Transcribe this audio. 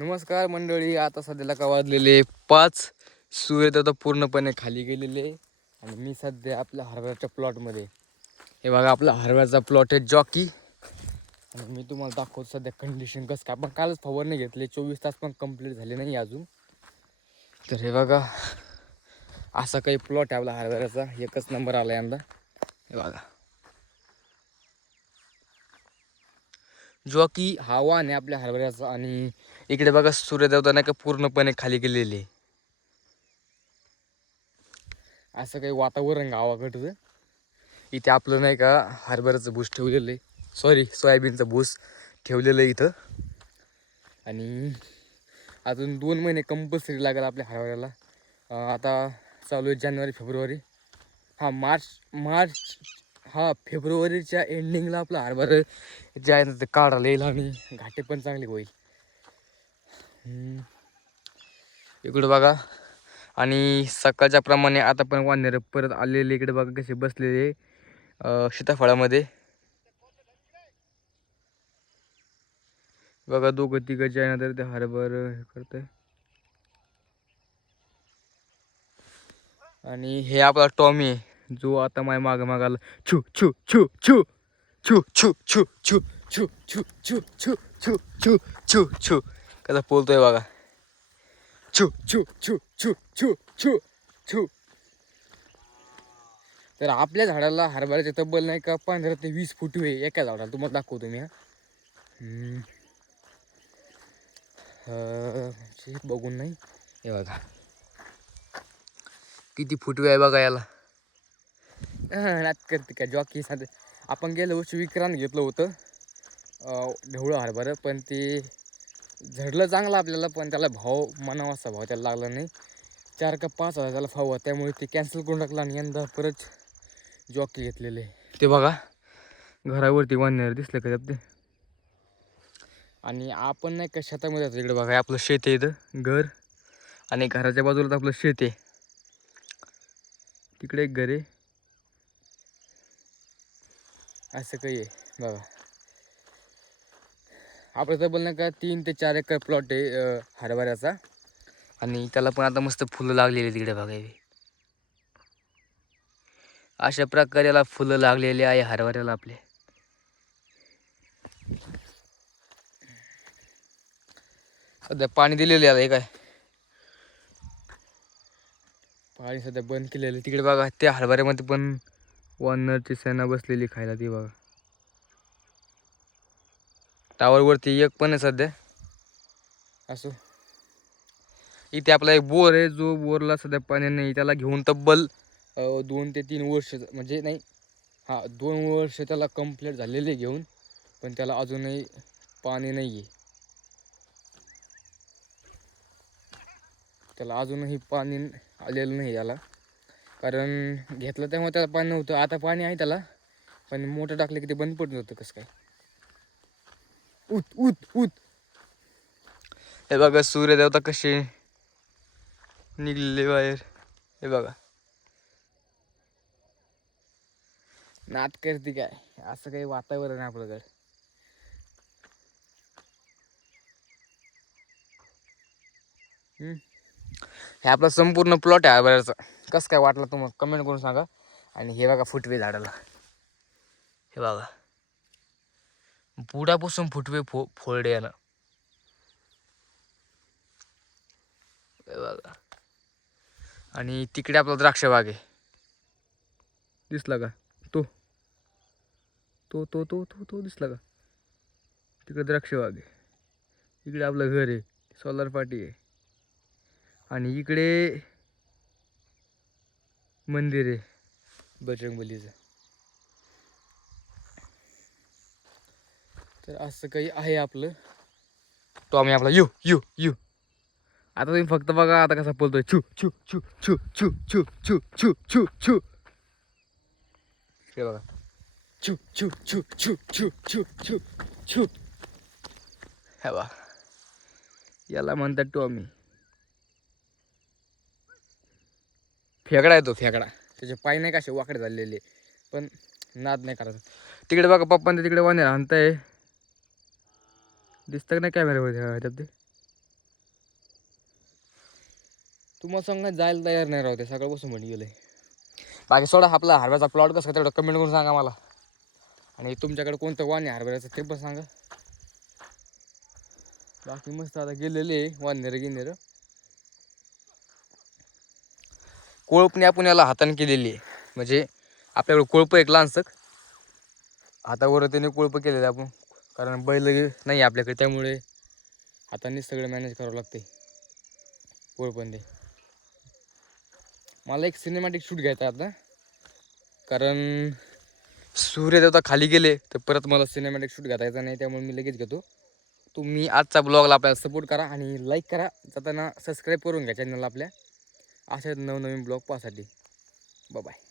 नमस्कार मंडळी. आता सध्याला का वाजलेले 5. सूर्य तर पूर्णपणे खाली गेलेले आणि मी सध्या आपल्या हरभऱ्याच्या प्लॉटमध्ये. हे बघा आपला हरभऱ्याचा प्लॉट आहे जॉकी. आणि मी तुम्हाला दाखवतो सध्या कंडिशन कसं काय. आपण कालच फवारणी घेतली, 24 तास पण कंप्लीट झाले नाही अजून. तर हे बघा असा काही प्लॉट आहे आपला हरभऱ्याचा. एकच नंबर आला यंदा. हे बघा जॉकी हा वाण आहे आपल्या हरभऱ्याचा. आणि इकडे बघा सूर्यदेवता नाही का पूर्णपणे खाली गेलेले. असं काही वातावरण गावाकडचं. इथे आपलं नाही का हरभऱ्याचं भूस ठेवलेलं आहे, सॉरी सोयाबीनचं भूस ठेवलेलं आहे इथं. आणि अजून 2 महिने कंपल्सरी लागेल आपल्या हरभऱ्याला. आता चालू आहे जानेवारी फेब्रुवारी, मार्च फेब्रुवारीच्या एंडिंगला आपलं हरभरा जे आहे ना ते काढायला येईल आणि घाटे पण चांगली होईल. इकडं बघा. आणि सकाळच्या प्रमाणे आता पण वानर परत आलेले इकडे बघा कसे बसलेले सीताफळामध्ये. बघा दोघं तिघं जे आहे ना तर ते हरभर हे करतंय. आणि हे आपला टॉमी आहे जो आता माय माग आला. छू छू छू छू छू छू छू छू छू छू छू छू छू छू छू छू कसा बोलतोय बघा. छू छू छू छू छू छू छू. तर आपल्या झाडाला हरभऱ्याचे तब्बल नाही का 15 ते 20 फुटवे एका झाडाला. तुम्हाला दाखवतो मी. बघून नाही. हे बघा किती फुटवे आहे बघा याला. नात करते का जॉकी साधे. आपण गेलो वर्षी विक्रांत घेतलं होतं ढवळं हरभरं, पण ते झडलं चांगलं आपल्याला, पण त्याला भाव म्हणावा असा भाव त्याला लागला नाही. 4 का 5 हजार त्याला फावं, त्यामुळे ते कॅन्सल करून टाकलं आणि यंदा परत जॉकी घेतलेले. ते बघा घरावरती वानर दिसलं का ते. आणि आपण नाही का शेतामध्ये जातो. इकडे बघा आपलं शेत आहे इथं घर, आणि घराच्या बाजूला आपलं शेत आहे. तिकडे एक घर आहे. असं काही आहे बघा. आपलं तब्बल नाही का 3 ते 4 एकर प्लॉट आहे हरभऱ्याचा. आणि त्याला पण आता मस्त फुलं लागलेली तिकडे बघा. अशा प्रकारे याला फुलं लागलेली आहे हरभऱ्याला आपले. सध्या पाणी दिलेले आहे काय. पाणी सध्या बंद केलेलं. तिकडे बघा त्या हरभऱ्यामध्ये पण वानरची सेना बसलेली खायला. ती बघा टावरवरती एक पण आहे सध्या. असो इथे आपला एक बोर आहे, जो बोरला सध्या पाणी नाही. त्याला घेऊन तब्बल 2 ते 3 वर्ष, म्हणजे नाही 2 वर्ष त्याला कंप्लीट झालेले घेऊन, पण त्याला अजूनही पाणी नाही आहे. त्याला अजूनही पाणी आलेलं नाही याला, कारण घेतलं तेव्हा त्याला पाणी नव्हतं. आता पाणी आहे त्याला, पण मोटर टाकलं की ते बंद पडून जातं कसं काय. उत उत उत. हे बघा सूर्यदेवता कसे निघलेले बाहेर. हे बघा नात करते काय. असं काही वातावरण आहे आपल्याकडे. हे आपला संपूर्ण प्लॉट आहे हरभऱ्याचा. कसं काय वाटलं तुम्हाला कमेंट करून सांगा. आणि हे बघा फुटवे झाडाला. हे बघा बुडापासून फुटवे फोडे यानं. हे बघा. आणि तिकडे आपला द्राक्ष बाग आहे. दिसला का तो तो तो तो तो तो दिसला का. तिकडे द्राक्ष बाग आहे. इकडे आपलं घर आहे, सोलार पाटी आहे. आणि इकडे मंदिर आहे बजरंगबलीचं. तर असं काही आहे आपलं. तो आम्ही आपला यू यू यू. आता तुम्ही फक्त बघा आता कसा बोलतोय. छू छू छू छू छू छू छू छू छू छू. हे बघा छू छू छू छू छू छू छू छू. हे बघा याला म्हणतात टॉमी. फेकडा आहे तो फेकडा. त्याचे पाय नाही कसे वाकडे झालेले, पण नाद नाही करायचा. तिकडे बघा पप्पा ते तिकडे वाने आणताय. दिसतं का नाही कॅमेऱ्यावर ते. तुम्हाला सांगा जायला तयार नाही राहते सकाळपासून म्हणे गेलं. बाकी सोडा आपला हरभऱ्याचा प्लॉट कसा तेवढं कमेंट करून सांगा मला. आणि तुमच्याकडे कोणतं वाण आहे हरभऱ्याचं ते पण सांगा. बाकी मस्त आता गेलेले वाननेर गिन्नेर. कोळपणी आपण याला हाताने केलेली आहे. म्हणजे आपल्याकडे कोळप एक लहानसं हातावर त्याने कोळप केलेलं आपण. कारण बैल नाही आपल्याकडे त्यामुळे हातानेच सगळं मॅनेज करावं लागते कोळपण ते. मला एक सिनेमॅटिक शूट घ्यायचा आता. कारण सूर्यदेवता खाली गेले तर परत मला सिनेमॅटिक शूट घालायचा नाही, त्यामुळे मी लगेच घेतो. तुम्ही आजचा ब्लॉगला आपल्याला सपोर्ट करा आणि लाईक करा. जाताना सबस्क्राईब करून घ्या चॅनलला आपल्या. असे नवनवीन ब्लॉग पाहण्यासाठी. बाय.